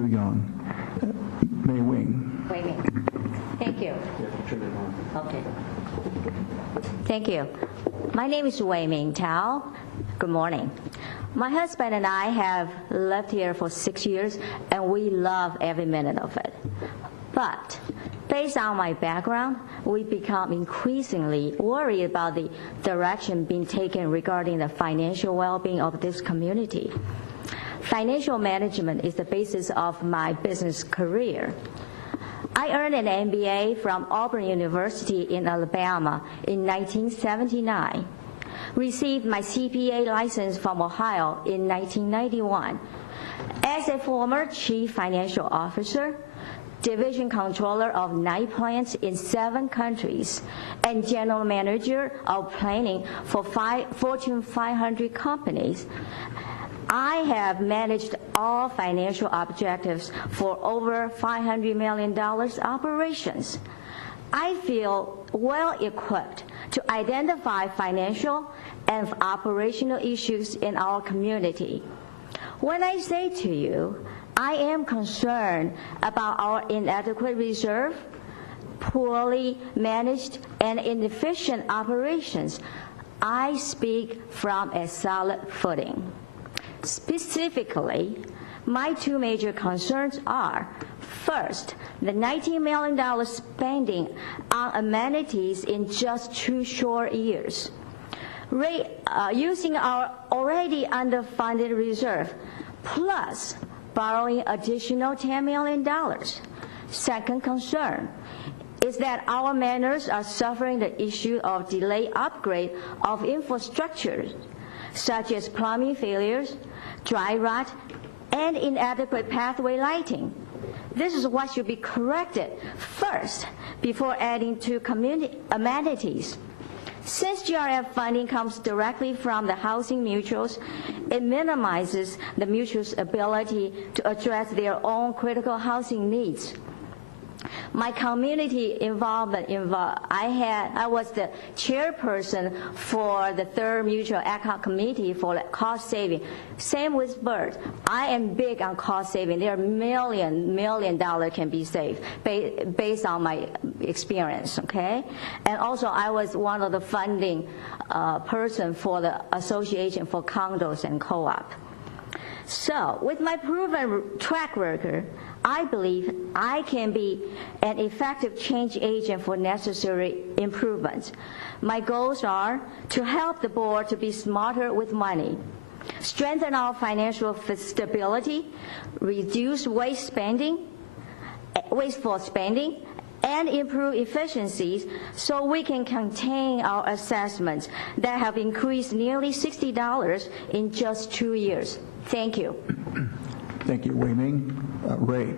Moving on. May Wing. Wei Ming. Thank you. Okay. Thank you. My name is Wei Ming Tao. Good morning. My husband and I have lived here for 6 years, and we love every minute of it. But based on my background, we become increasingly worried about the direction being taken regarding the financial well-being of this community. Financial management is the basis of my business career. I earned an MBA from Auburn University in Alabama in 1979, received my CPA license from Ohio in 1991. As a former chief financial officer, division controller of 9 plants in 7 countries, and general manager of planning for Fortune 500 companies, I have managed all financial objectives for over $500 million operations. I feel well equipped to identify financial and operational issues in our community. When I say to you, I am concerned about our inadequate reserve, poorly managed, and inefficient operations, I speak from a solid footing. Specifically, my 2 major concerns are, first, the $19 million spending on amenities in just 2 short years, using our already underfunded reserve, plus borrowing additional $10 million. Second concern is that our manors are suffering the issue of delayed upgrade of infrastructure, such as plumbing failures, dry rot, and inadequate pathway lighting. This is what should be corrected first before adding to community amenities. Since GRF funding comes directly from the housing mutuals, it minimizes the mutuals' ability to address their own critical housing needs. My community involvement, I was the chairperson for the 3rd Mutual Ad Hoc Committee for cost saving. Same with Bert. I am big on cost saving. There are million dollars can be saved based on my experience, okay? And also I was one of the funding person for the Association for Condos and Co-op. So with my proven track record, I believe I can be an effective change agent for necessary improvements. My goals are to help the board to be smarter with money, strengthen our financial stability, reduce wasteful spending, and improve efficiencies so we can contain our assessments that have increased nearly $60 in just 2 years. Thank you. Thank you, Wei Ming. Ray.